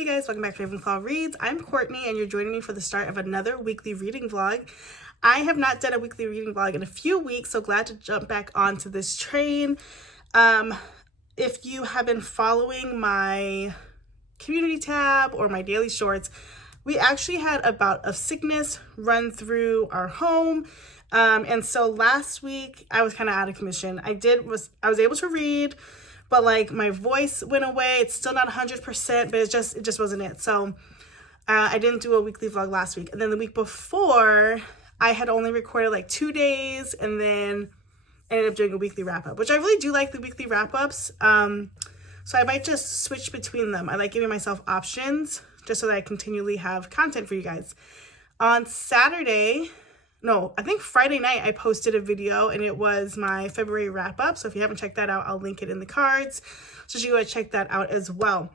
Hey guys, welcome back to Ravenclaw Reads. I'm Courtney and you're joining me for the start of another weekly reading vlog. I have not done a weekly reading vlog in a few weeks, so glad to jump back onto this train. If you have been following my community tab or my daily shorts, we actually had a bout of sickness run through our home. And so last week I was kind of out of commission. I was able to read, but like my voice went away. It's still not 100%, but it just wasn't it. So I didn't do a weekly vlog last week. And then the week before, I had only recorded like 2 days and then ended up doing a weekly wrap up, which I really do like the weekly wrap ups. So I might just switch between them. I like giving myself options just so that I continually have content for you guys. On Friday night, I posted a video and it was my February wrap up. So if you haven't checked that out, I'll link it in the cards. So you go check that out as well.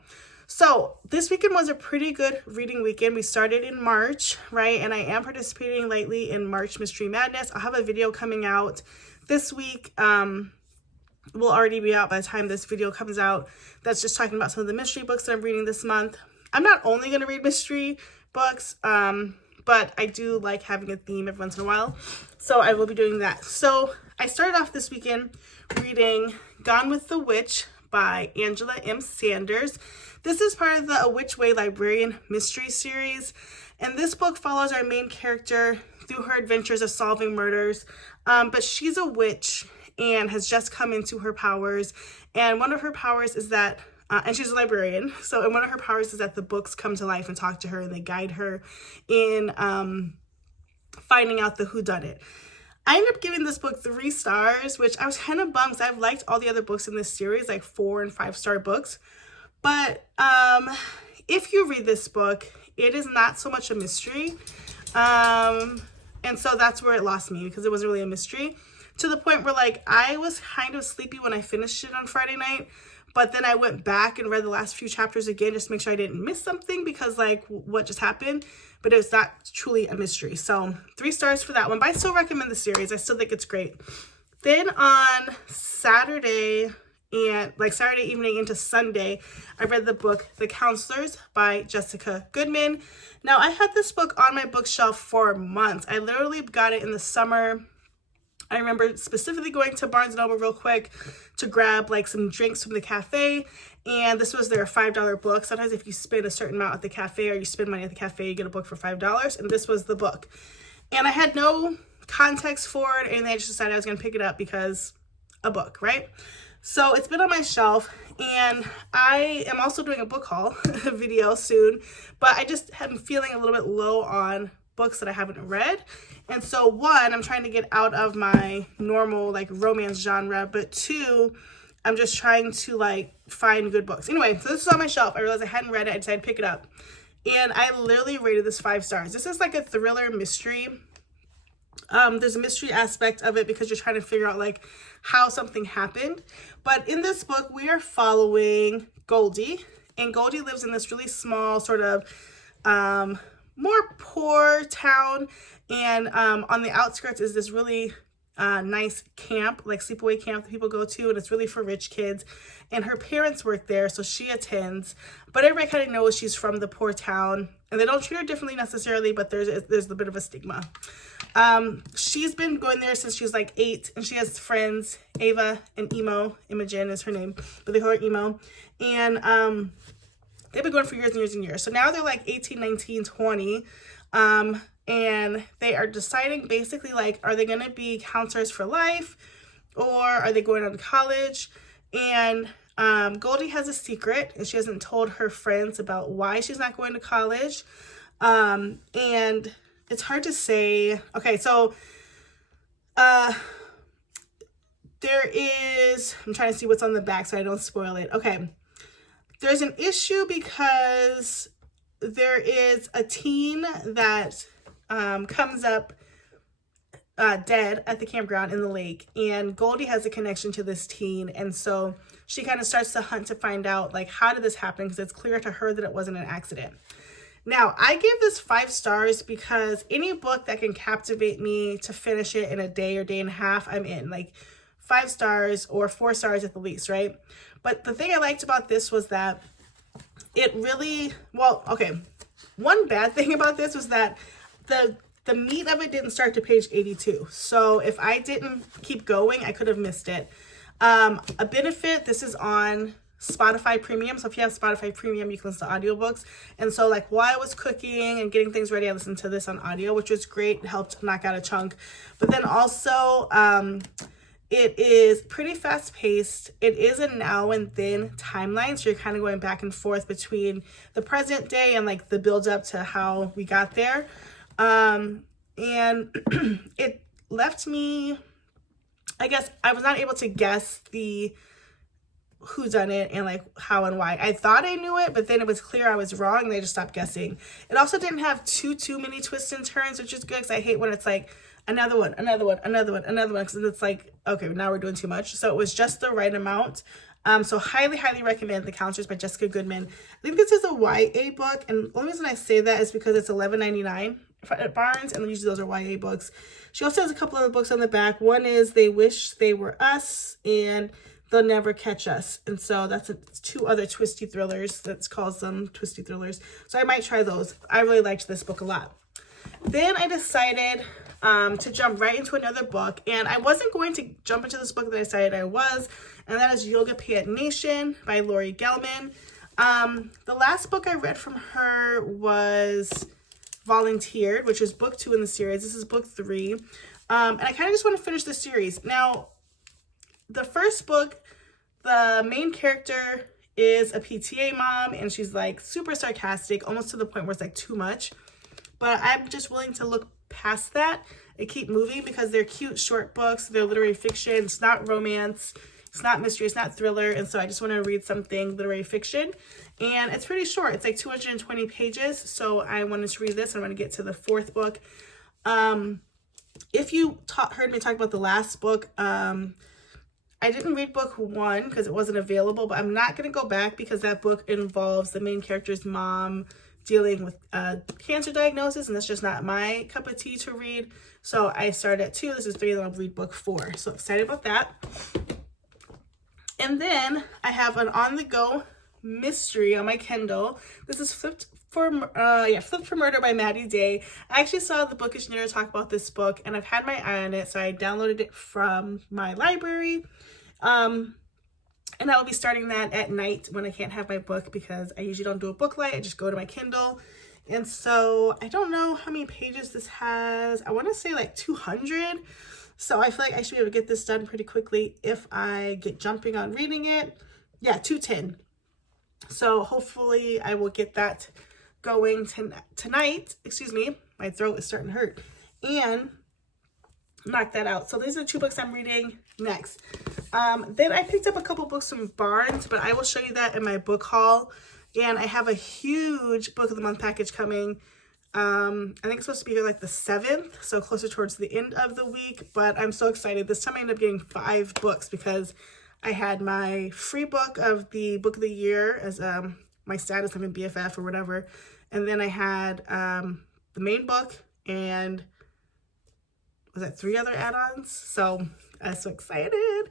So this weekend was a pretty good reading weekend. We started in March, right? And I am participating lately in March Mystery Madness. I'll have a video coming out this week. Will already be out by the time this video comes out. That's just talking about some of the mystery books that I'm reading this month. I'm not only going to read mystery books, but I do like having a theme every once in a while. So I will be doing that. So I started off this weekend reading Gone with the Witch by Angela M. Sanders. This is part of the A Witch Way Librarian mystery series. And this book follows our main character through her adventures of solving murders. But she's a witch and has just come into her powers. And one of her powers is that and she's a librarian. And one of her powers is that the books come to life and talk to her and they guide her in finding out the whodunit. I ended up giving this book 3 stars, which I was kind of bummed because I've liked all the other books in this series, like 4 and 5-star books. But if you read this book, it is not so much a mystery. And so that's where it lost me because it wasn't really a mystery. To the point where like I was kind of sleepy when I finished it on Friday night. But then I went back and read the last few chapters again just to make sure I didn't miss something because like what just happened. But it was not truly a mystery. So 3 stars for that one. But I still recommend the series. I still think it's great. Then on Saturday evening into Sunday, I read the book The Counselors by Jessica Goodman. Now I had this book on my bookshelf for months. I literally got it in the summer. I remember specifically going to Barnes & Noble real quick to grab like some drinks from the cafe, and this was their $5 book. Sometimes if you spend a certain amount at the cafe or you spend money at the cafe, you get a book for $5, and this was the book. And I had no context for it, and I just decided I was going to pick it up because a book, right? So it's been on my shelf, and I am also doing a book haul video soon, but I just am feeling a little bit low on books that I haven't read. And so 1, I'm trying to get out of my normal like romance genre, but 2, I'm just trying to like find good books. Anyway, so this is on my shelf. I realized I hadn't read it. I decided to pick it up. And I literally rated this 5 stars. This is like a thriller mystery. There's a mystery aspect of it because you're trying to figure out like how something happened. But in this book, we are following Goldie. And Goldie lives in this really small sort of more poor town, and on the outskirts is this really nice camp, like sleepaway camp that people go to, and it's really for rich kids, and her parents work there, so she attends, but everybody kind of knows she's from the poor town, and they don't treat her differently necessarily, but there's a bit of a stigma. She's been going there since she was like 8, and she has friends, Ava and Imogen is her name, but they call her Emo, and they've been going for years and years and years. So now they're like 18, 19, 20. And they are deciding basically like, are they going to be counselors for life or are they going on to college? And Goldie has a secret and she hasn't told her friends about why she's not going to college. And it's hard to say. Okay, so there is, I'm trying to see what's on the back so I don't spoil it. Okay. There's an issue because there is a teen that comes up dead at the campground in the lake, and Goldie has a connection to this teen, and so she kind of starts to hunt to find out like how did this happen, because it's clear to her that it wasn't an accident. Now I gave this 5 stars because any book that can captivate me to finish it in a day or day and a half, I'm in. Like 5 stars or 4 stars at the least, right? But the thing I liked about this was that it really, well, okay. One bad thing about this was that the meat of it didn't start to page 82. So if I didn't keep going, I could have missed it. A benefit, this is on Spotify Premium. So if you have Spotify Premium, you can listen to audiobooks. And so like while I was cooking and getting things ready, I listened to this on audio, which was great. It helped knock out a chunk. But then also, it is pretty fast paced. It is a now and then timeline. So you're kind of going back and forth between the present day and like the build up to how we got there. And it left me, I guess I was not able to guess the whodunit and like how and why. I thought I knew it, but then it was clear I was wrong and I just stopped guessing. It also didn't have too many twists and turns, which is good because I hate when it's like another one, because it's like, okay, now we're doing too much. So it was just the right amount. So highly recommend The Counselors by Jessica Goodman. I think this is a YA book, and the only reason I say that is because it's $11.99 at Barnes, and usually those are YA books. She also has a couple other books on the back. One is They Wish They Were Us, and They'll Never Catch Us. And so that's two other twisty thrillers. That calls them twisty thrillers. So I might try those. I really liked this book a lot. Then I decided to jump right into another book, and I wasn't going to jump into this book that I decided I was, and that is Yoga Pant Nation by Lori Gelman. The last book I read from her was Volunteered, which is book 2 in the series. This is book 3. And I kind of just want to finish the series. Now, the first book, the main character is a PTA mom, and she's like super sarcastic, almost to the point where it's like too much. But I'm just willing to look past that and keep moving because they're cute short books. They're literary fiction. It's not romance. It's not mystery. It's not thriller. And so I just want to read something literary fiction. And it's pretty short. It's like 220 pages. So I wanted to read this. I'm going to get to the 4th book. If you heard me talk about the last book, I didn't read book 1 because it wasn't available. But I'm not going to go back because that book involves the main character's mom dealing with cancer diagnosis, and that's just not my cup of tea to read. So I started at 2, this is 3, and then I'll read book 4. So excited about that. And then I have an on-the-go mystery on my Kindle. This is Flipped for Murder by Maddie Day. I actually saw the Bookish Narrator talk about this book, and I've had my eye on it, so I downloaded it from my library. And I will be starting that at night when I can't have my book because I usually don't do a book light. I just go to my Kindle. And so I don't know how many pages this has. I want to say like 200. So I feel like I should be able to get this done pretty quickly if I get jumping on reading it. Yeah, 210. So hopefully I will get that going tonight. Excuse me. My throat is starting to hurt. And knock that out. So these are the 2 books I'm reading next. Then I picked up a couple books from Barnes, but I will show you that in my book haul. And I have a huge book of the month package coming. I think it's supposed to be here like the 7th, so closer towards the end of the week. But I'm so excited. This time I ended up getting 5 books because I had my free book of the book of the year as my status. I'm in BFF or whatever. And then I had the main book and was that 3 other add-ons? So I'm so excited.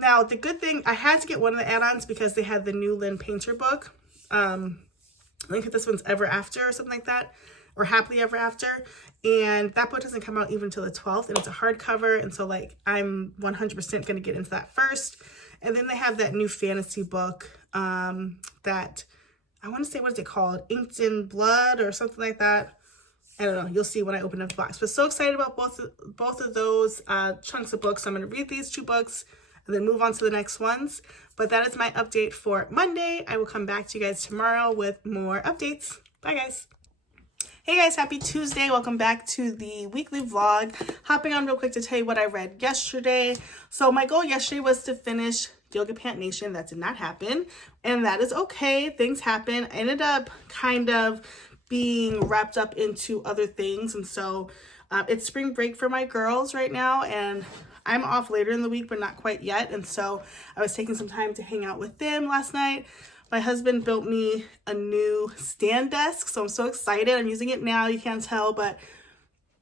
Now, the good thing, I had to get one of the add-ons because they had the new Lynn Painter book. I think this one's Ever After or something like that, or Happily Ever After. And that book doesn't come out even until the 12th, and it's a hardcover. And so, like, I'm 100% going to get into that first. And then they have that new fantasy book that, I want to say, what is it called? Inked in Blood or something like that. I don't know. You'll see when I open up the box. But so excited about both of those chunks of books. So I'm going to read these 2 books and then move on to the next ones. But that is my update for Monday. I will come back to you guys tomorrow with more updates. Bye, guys. Hey, guys. Happy Tuesday. Welcome back to the weekly vlog. Hopping on real quick to tell you what I read yesterday. So my goal yesterday was to finish Yoga Pant Nation. That did not happen. And that is okay. Things happen. I ended up kind of being wrapped up into other things, and so it's spring break for my girls right now, and I'm off later in the week but not quite yet. And so I was taking some time to hang out with them last night. My husband built me a new stand desk, so I'm so excited. I'm using it now, you can't tell, but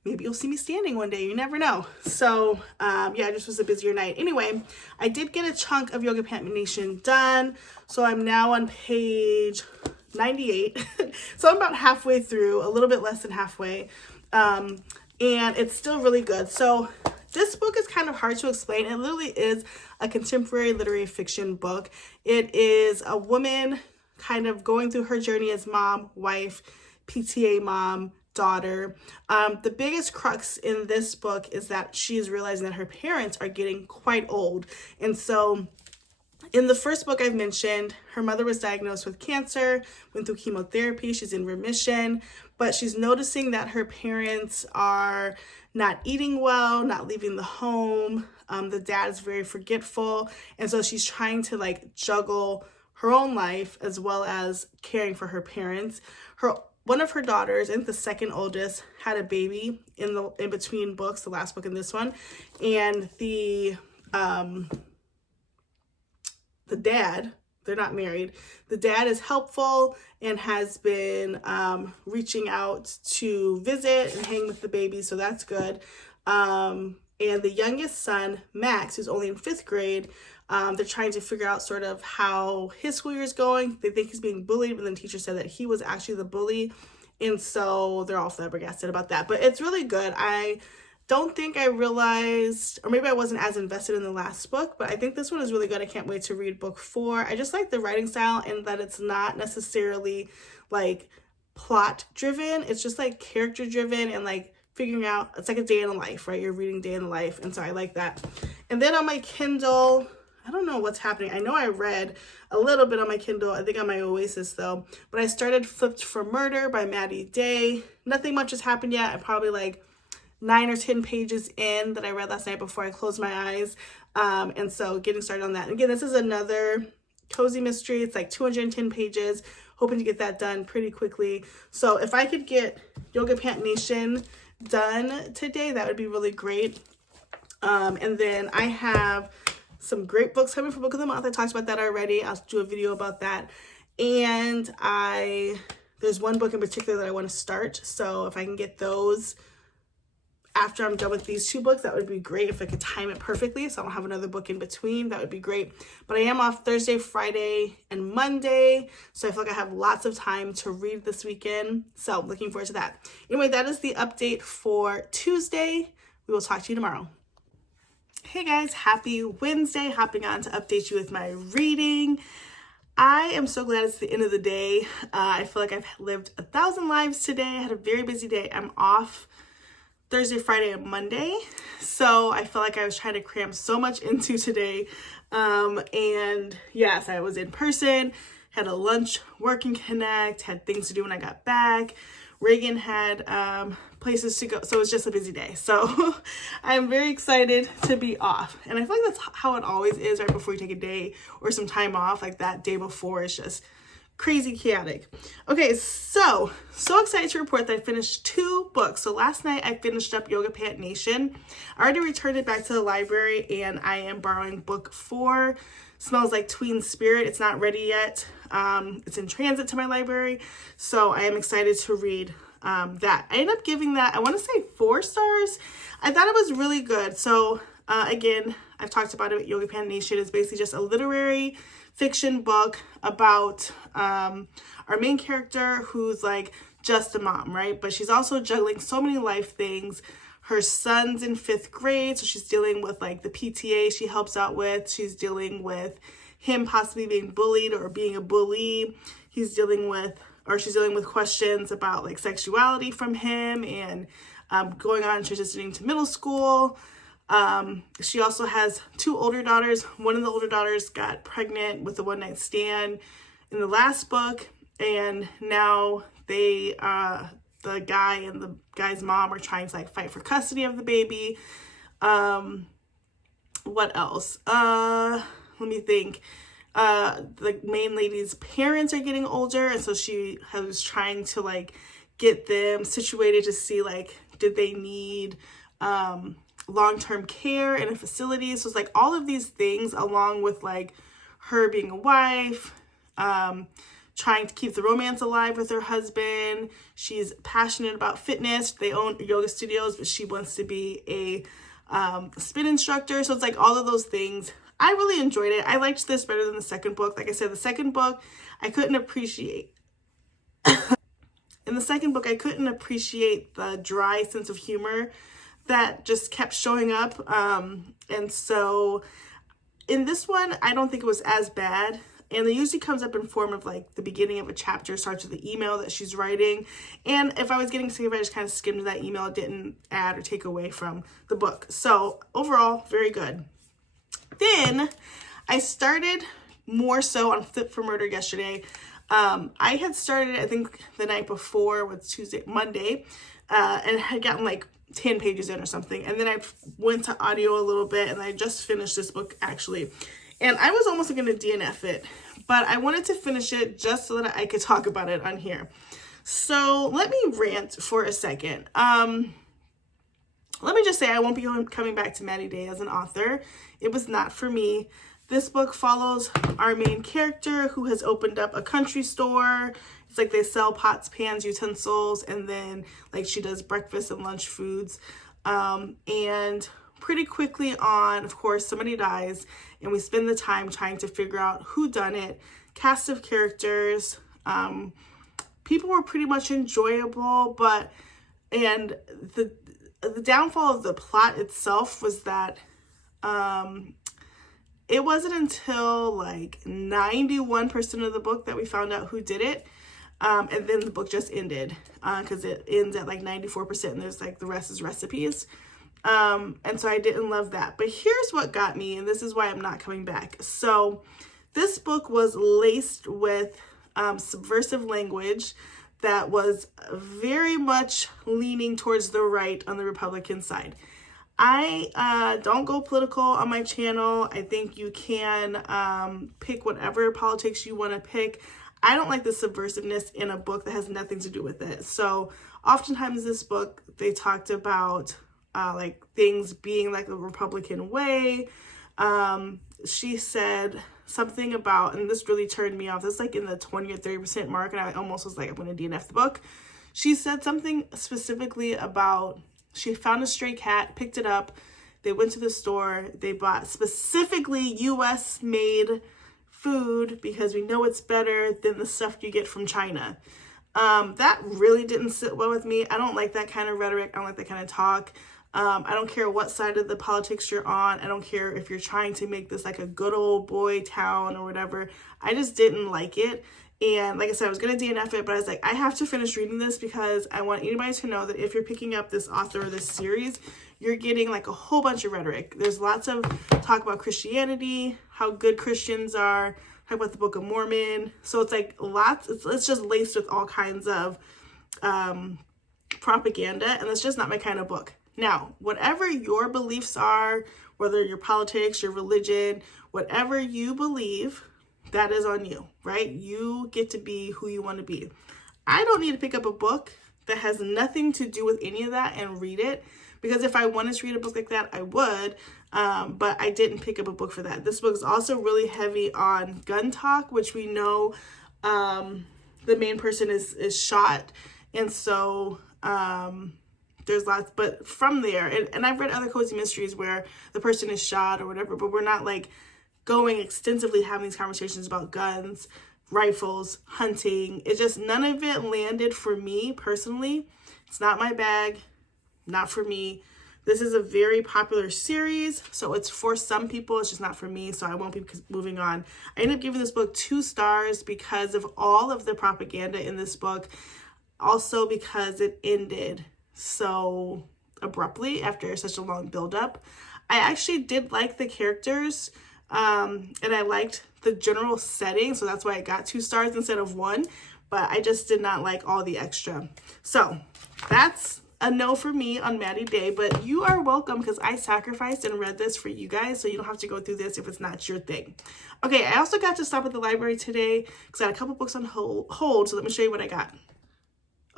maybe you'll see me standing one day. You never know. So yeah, it just was a busier night. Anyway, I did get a chunk of Yoga Pant Nation done. So I'm now on page 98. So I'm about halfway through, a little bit less than halfway. And it's still really good. So this book is kind of hard to explain. It literally is a contemporary literary fiction book. It is a woman kind of going through her journey as mom, wife, PTA mom, daughter. The biggest crux in this book is that she is realizing that her parents are getting quite old. And so in the first book I've mentioned, her mother was diagnosed with cancer, went through chemotherapy, she's in remission, but she's noticing that her parents are not eating well, not leaving the home. The dad is very forgetful. And so she's trying to like juggle her own life as well as caring for her parents. One of her daughters, and the second oldest, had a baby in between books, the last book and this one. And the dad, they're not married, the dad is helpful and has been reaching out to visit and hang with the baby, so that's good. And the youngest son, Max, who's only in 5th grade, they're trying to figure out sort of how his school year is going. They think he's being bullied, but then the teacher said that he was actually the bully. And so they're all flabbergasted about that. But it's really good. I don't think I realized, or maybe I wasn't as invested in the last book, but I think this one is really good. I can't wait to read book 4. I just like the writing style and that it's not necessarily like plot driven. It's just like character driven and like figuring out, it's like a day in the life, right? You're reading day in the life. And so I like that. And then on my Kindle, I don't know what's happening. I know I read a little bit on my Kindle, I think on my Oasis though, but I started Flipped for Murder by Maddie Day. Nothing much has happened yet. I'm probably like 9 or 10 pages in that I read last night before I closed my eyes. And so getting started on that. And again, this is another cozy mystery. It's like 210 pages, hoping to get that done pretty quickly. So if I could get Yoga Pant Nation done today, that would be really great. And then I have some great books coming for Book of the Month. I talked about that already. I'll do a video about that. And there's one book in particular that I want to start. So if I can get those after I'm done with these 2 books, that would be great. If I could time it perfectly so I don't have another book in between, that would be great. But I am off Thursday, Friday, and Monday. So I feel like I have lots of time to read this weekend. So looking forward to that. Anyway, that is the update for Tuesday. We will talk to you tomorrow. Hey guys, happy Wednesday. Hopping on to update you with my reading. I am so glad it's the end of the day. I feel like I've lived 1,000 lives today. I had a very busy day. I'm off Thursday, Friday, and Monday. So I feel like I was trying to cram so much into today. And yes, I was in person, had a lunch, work and connect, had things to do when I got back. Reagan had places to go, so it was just a busy day. So I'm very excited to be off. And I feel like that's how it always is right before you take a day or some time off. Like that day before is just crazy chaotic. Okay, so excited to report that I finished 2 books. So last night I finished up Yoga Pant Nation. I already returned it back to the library and I am borrowing book 4. Smells Like Tween Spirit. It's not ready yet. It's in transit to my library. So I am excited to read that. I ended up giving that, I want to say 4 stars. I thought it was really good. So again, I've talked about it. Yoga Pant Nation is basically just a literary fiction book about our main character who's like just a mom, right? But she's also juggling so many life things. Her son's in 5th grade, so she's dealing with like the PTA she helps out with. She's dealing with him possibly being bullied or being a bully. She's dealing with questions about like sexuality from him and going on and transitioning to middle school. She also has 2 older daughters. One of the older daughters got pregnant with a one-night stand in the last book, and now they the guy and the guy's mom are trying to like fight for custody of the baby. What else? Let me think. The main lady's parents are getting older, and so she was trying to like get them situated to see like, did they need long-term care in a facility. So it's like all of these things, along with like her being a wife, trying to keep the romance alive with her husband. She's passionate about fitness. They own yoga studios, but she wants to be a spin instructor. So it's like all of those things. I really enjoyed it. I liked this better than the second book. Like I said, the second book I couldn't appreciate. In the second book, I couldn't appreciate the dry sense of humor that just kept showing up. And so in this one, I don't think it was as bad. And it usually comes up in form of like the beginning of a chapter, starts with the email that she's writing. And if I was getting sick of it, I just kind of skimmed that email. It didn't add or take away from the book. So overall, very good. Then I started more so on Fit for Murder yesterday. I had started, I think the night before was Monday, and had gotten like 10 pages in or something. And then I went to audio a little bit, and I just finished this book actually. And I was almost going to DNF it, but I wanted to finish it just so that I could talk about it on here. So let me rant for a second. Let me just say I won't be coming back to Maddie Day as an author. It was not for me. This book follows our main character who has opened up a country store. It's like they sell pots, pans, utensils, and then like she does breakfast and lunch foods. And pretty quickly on, of course, somebody dies, and we spend the time trying to figure out who done it. Cast of characters. People were pretty much enjoyable, and the downfall of the plot itself was that it wasn't until like 91% of the book that we found out who did it. And then the book just ended because it ends at like 94% and there's like the rest is recipes. And so I didn't love that. But here's what got me, and this is why I'm not coming back. So this book was laced with subversive language that was very much leaning towards the right on the Republican side. I don't go political on my channel. I think you can pick whatever politics you want to pick. I don't like the subversiveness in a book that has nothing to do with it. So oftentimes this book, they talked about like things being like the Republican way. She said something about, and this really turned me off. This is like in the 20 or 30% mark, and I almost was like, I'm going to DNF the book. She said something specifically about, she found a stray cat, picked it up, they went to the store, they bought specifically US made food because we know it's better than the stuff you get from China. That really didn't sit well with me. I don't like that kind of rhetoric. I don't like that kind of talk. I don't care what side of the politics you're on. I don't care if you're trying to make this like a good old boy town or whatever. I just didn't like it. And like I said, I was going to DNF it, but I was like, I have to finish reading this because I want anybody to know that if you're picking up this author or this series, you're getting like a whole bunch of rhetoric. There's lots of talk about Christianity, how good Christians are, talk about the Book of Mormon. So it's like lots, it's just laced with all kinds of propaganda, and that's just not my kind of book. Now, whatever your beliefs are, whether your politics, your religion, whatever you believe, that is on you, right? You get to be who you want to be. I don't need to pick up a book that has nothing to do with any of that and read it, because if I wanted to read a book like that, I would, but I didn't pick up a book for that. This book is also really heavy on gun talk, which we know the main person is shot, and so there's lots, but from there, and I've read other cozy mysteries where the person is shot or whatever, but we're not like going extensively having these conversations about guns, rifles, hunting. It just, none of it landed for me personally. It's not my bag, not for me. This is a very popular series, so it's for some people, it's just not for me, so I won't be moving on. I ended up giving this book 2 stars because of all of the propaganda in this book, also because it ended so abruptly after such a long buildup. I actually did like the characters, and I liked the general setting, so that's why I got 2 stars instead of 1, but I just did not like all the extra. So that's a no for me on Maddie Day, but you are welcome because I sacrificed and read this for you guys, so you don't have to go through this if it's not your thing. Okay, I also got to stop at the library today because I had a couple books on hold, so let me show you what I got.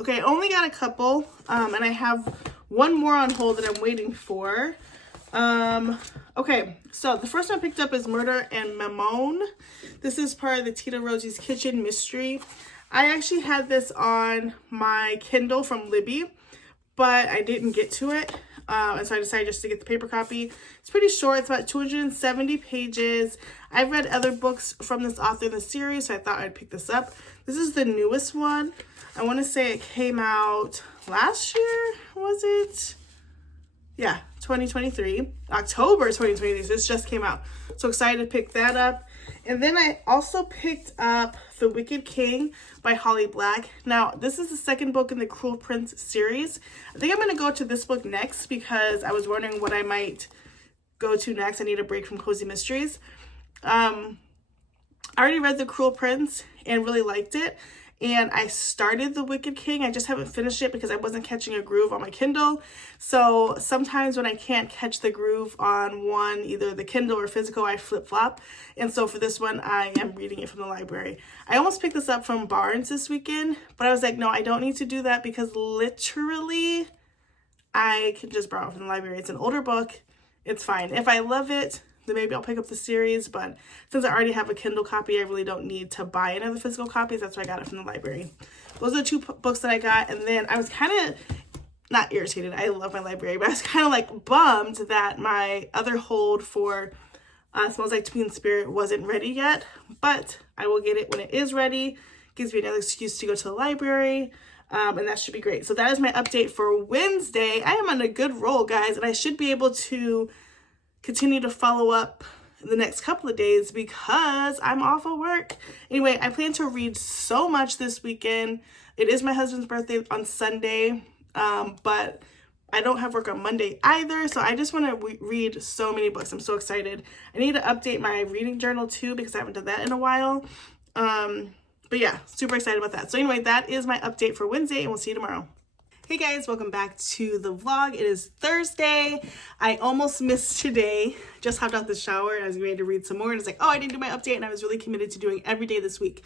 Okay, I only got a couple, and I have one more on hold that I'm waiting for. Okay, so the first one I picked up is Murder and Mammon. This is part of the Tita Rosie's Kitchen mystery. I actually had this on my Kindle from Libby, but I didn't get to it. And so I decided just to get the paper copy. It's pretty short. It's about 270 pages. I've read other books from this author in the series, so I thought I'd pick this up. This is the newest one. I want to say it came out last year, was it? Yeah, 2023, October 2023. This just came out. So excited to pick that up. And then I also picked up The Wicked King by Holly Black. Now, this is the second book in the Cruel Prince series. I think I'm going to go to this book next because I was wondering what I might go to next. I need a break from cozy mysteries. I already read The Cruel Prince and really liked it. And I started The Wicked King. I just haven't finished it because I wasn't catching a groove on my Kindle. So sometimes when I can't catch the groove on one, either the Kindle or physical, I flip-flop. And so for this one, I am reading it from the library. I almost picked this up from Barnes this weekend, but I was like, no, I don't need to do that because literally I can just borrow it from the library. It's an older book. It's fine. If I love it, then maybe I'll pick up the series, but since I already have a Kindle copy, I really don't need to buy another physical copies. That's why I got it from the library. Those are the two books that I got, and then I was kind of, not irritated, I love my library, but I was kind of like bummed that my other hold for Smells Like Teen Spirit wasn't ready yet, but I will get it when it is ready. Gives me another excuse to go to the library, and that should be great. So that is my update for Wednesday. I am on a good roll, guys, and I should be able to continue to follow up in the next couple of days because I'm off of work. Anyway, I plan to read so much this weekend. It is my husband's birthday on Sunday, but I don't have work on Monday either, so I just want to read so many books. I'm so excited. I need to update my reading journal too because I haven't done that in a while. But yeah, super excited about that. So anyway, that is my update for Wednesday, and we'll see you tomorrow. Hey guys, welcome back to the vlog. It is Thursday. I almost missed today. Just hopped out the shower and I was ready to read some more. And it's like, oh, I didn't do my update, and I was really committed to doing every day this week.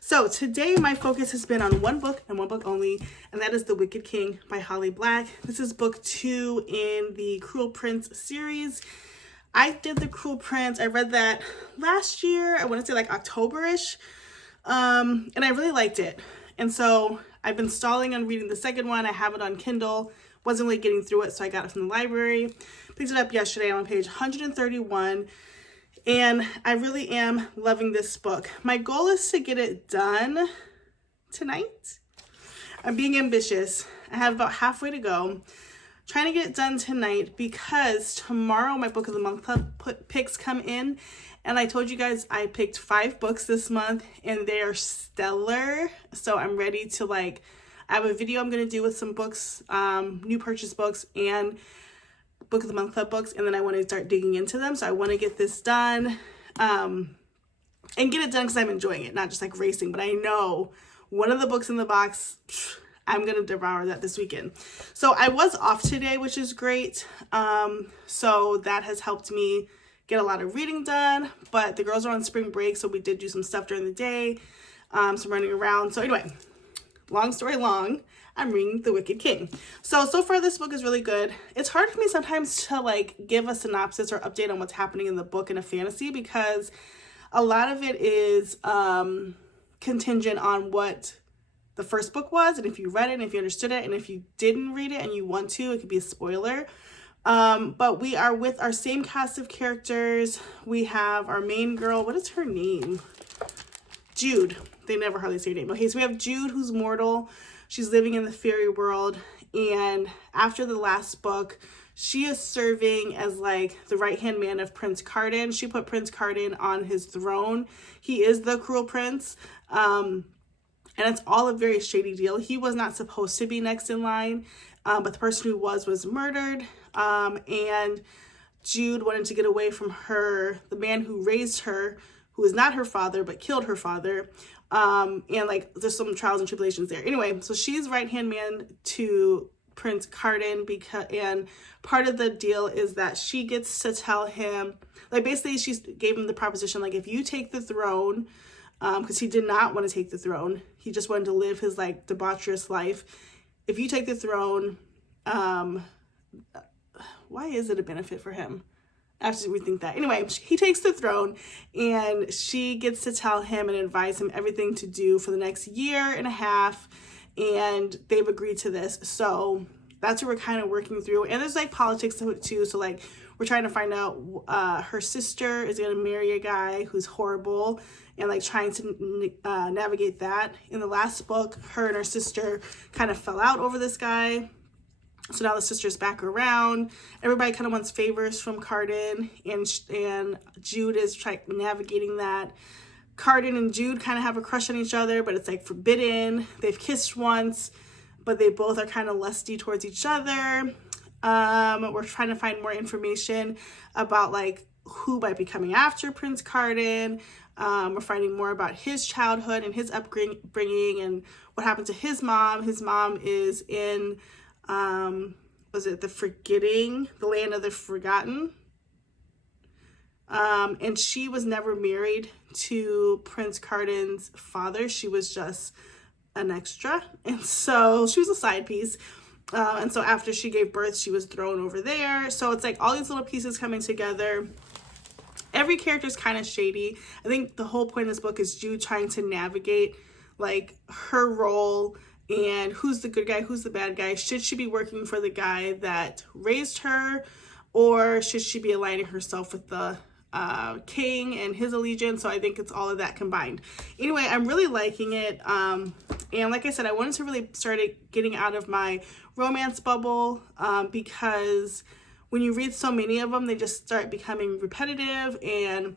So today my focus has been on one book and one book only, and that is The Wicked King by Holly Black. This is book 2 in the Cruel Prince series. I did The Cruel Prince. I read that last year. I want to say like October-ish. And I really liked it. And so I've been stalling on reading the second one. I have it on Kindle. Wasn't really getting through it, so I got it from the library. Picked it up yesterday. I'm on page 131. And I really am loving this book. My goal is to get it done tonight. I'm being ambitious. I have about halfway to go. Trying to get it done tonight because tomorrow my Book of the Month Club picks come in. And I told you guys I picked 5 books this month and they're stellar. So I'm ready to I have a video I'm going to do with some books, new purchase books and Book of the Month Club books. And then I want to start digging into them. So I want to get this done and get it done because I'm enjoying it. Not just like racing, but I know one of the books in the box, I'm going to devour that this weekend. So I was off today, which is great. So that has helped me get a lot of reading done, but the girls are on spring break, so we did do some stuff during the day, some running around. So anyway, long story long, I'm reading The Wicked King. So far this book is really good. It's hard for me sometimes to give a synopsis or update on what's happening in the book in a fantasy because a lot of it is contingent on what the first book was, and if you read it and if you understood it, and if you didn't read it and you want to, it could be a spoiler. But we are with our same cast of characters. We have our main girl. What is her name? Jude. They never hardly say her name. Okay, so we have Jude, who's mortal. She's living in the fairy world. And after the last book, she is serving as the right-hand man of Prince Cardan. She put Prince Cardan on his throne. He is the cruel prince. And it's all a very shady deal. He was not supposed to be next in line. But the person who was murdered. And Jude wanted to get away from the man who raised her, who is not her father, but killed her father. And there's some trials and tribulations there. Anyway, so she's right-hand man to Prince Cardan and part of the deal is that she gets to tell him, basically she gave him the proposition, if you take the throne, because he did not want to take the throne. He just wanted to live his debaucherous life. If you take the throne, why is it a benefit for him? I have to rethink that. Anyway, he takes the throne and she gets to tell him and advise him everything to do for the next year and a half. And they've agreed to this. So that's what we're kind of working through. And there's like politics to it too. So like we're trying to find out her sister is going to marry a guy who's horrible and like trying to navigate that. In the last book, her and her sister kind of fell out over this guy. So now the sister's back around. Everybody kind of wants favors from Cardan, and Jude is navigating that. Cardan and Jude kind of have a crush on each other, but it's like forbidden. They've kissed once, but they both are kind of lusty towards each other. We're trying to find more information about like who might be coming after Prince Cardan. We're finding more about his childhood and his upbringing and what happened to his mom. His mom is in was it the land of the forgotten? And she was never married to Prince Cardan's father. She was just an extra. And so she was a side piece. And so after she gave birth, she was thrown over there. So it's like all these little pieces coming together. Every character is kind of shady. I think the whole point of this book is Jude trying to navigate like her role and who's the good guy, who's the bad guy. Should she be working for the guy that raised her, or should she be aligning herself with the king and his allegiance? So I think it's all of that combined. Anyway, I'm really liking it. And like I said, I wanted to really start getting out of my romance bubble because when you read so many of them, they just start becoming repetitive. And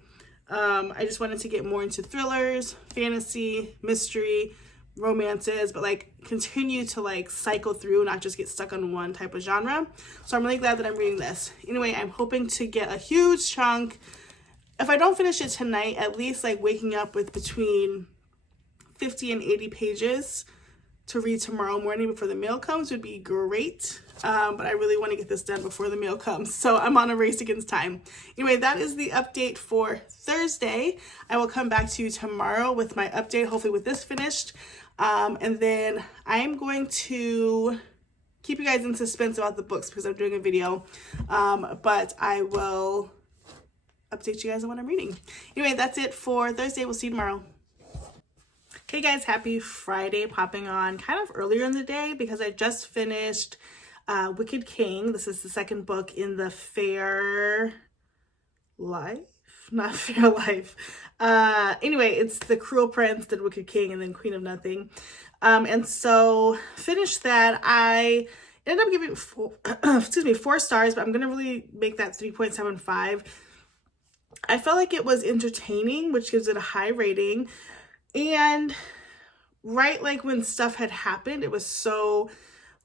I just wanted to get more into thrillers, fantasy, mystery, romances, but like continue to like cycle through, not just get stuck on one type of genre. So I'm really glad that I'm reading this. Anyway, I'm hoping to get a huge chunk. If I don't finish it tonight, at least like waking up with between 50 and 80 pages to read tomorrow morning before the mail comes would be great. But I really want to get this done before the mail comes. So I'm on a race against time. Anyway, that is the update for Thursday. I will come back to you tomorrow with my update, hopefully with this finished. And then I'm going to keep you guys in suspense about the books because I'm doing a video. But I will update you guys on what I'm reading. Anyway, that's it for Thursday. We'll see you tomorrow. Hey guys, happy Friday. Popping on kind of earlier in the day because I just finished Wicked King. This is the second book in the Fair Life? Not Fair Life. Anyway, it's the Cruel Prince, then Wicked King, and then Queen of Nothing. And so finished that. I ended up giving it 4 stars, but I'm going to really make that 3.75. I felt like it was entertaining, which gives it a high rating. And right like when stuff had happened, it was so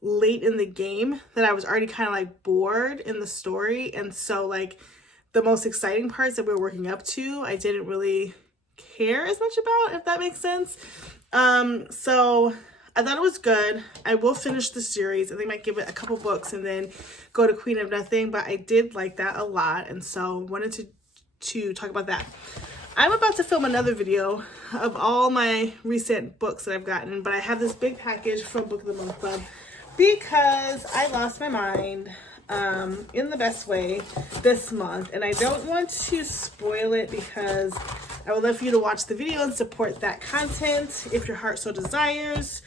late in the game that I was already kind of like bored in the story. And so like the most exciting parts that we were working up to, I didn't really care as much about, if that makes sense. So I thought it was good. I will finish the series. I think I might give it a couple books and then go to Queen of Nothing, but I did like that a lot. And so wanted to talk about that. I'm about to film another video of all my recent books that I've gotten, but I have this big package from Book of the Month Club because I lost my mind in the best way this month, and I don't want to spoil it because I would love for you to watch the video and support that content if your heart so desires.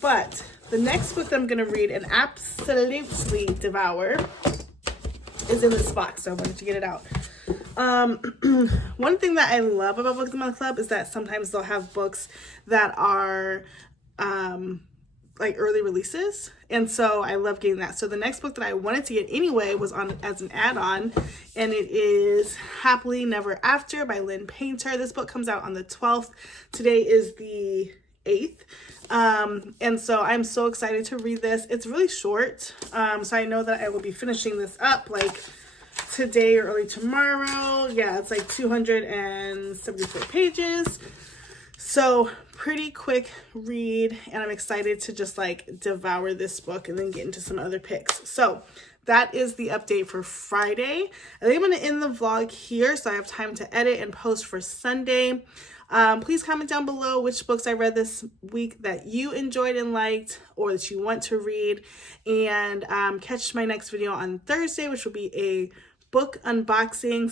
But the next book that I'm going to read and absolutely devour is in this box, so I wanted to get it out. One thing that I love about Books of the Month Club is that sometimes they'll have books that are like early releases, and so I love getting that. So the next book that I wanted to get anyway was on as an add-on, and it is Happily Never After by Lynn Painter. This book comes out on the 12th. Today is the 8th. And so I'm so excited to read this. It's really short, so I know that I will be finishing this up like today or early tomorrow. Yeah, it's like 274 pages. So pretty quick read, and I'm excited to just like devour this book and then get into some other picks. So that is the update for Friday. I think I'm going to end the vlog here so I have time to edit and post for Sunday. Please comment down below which books I read this week that you enjoyed and liked, or that you want to read. And catch my next video on Thursday, which will be a book unboxing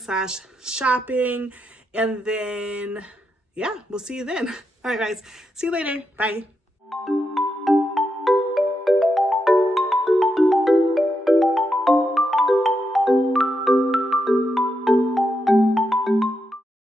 / shopping. And then, yeah, we'll see you then. All right, guys. See you later. Bye.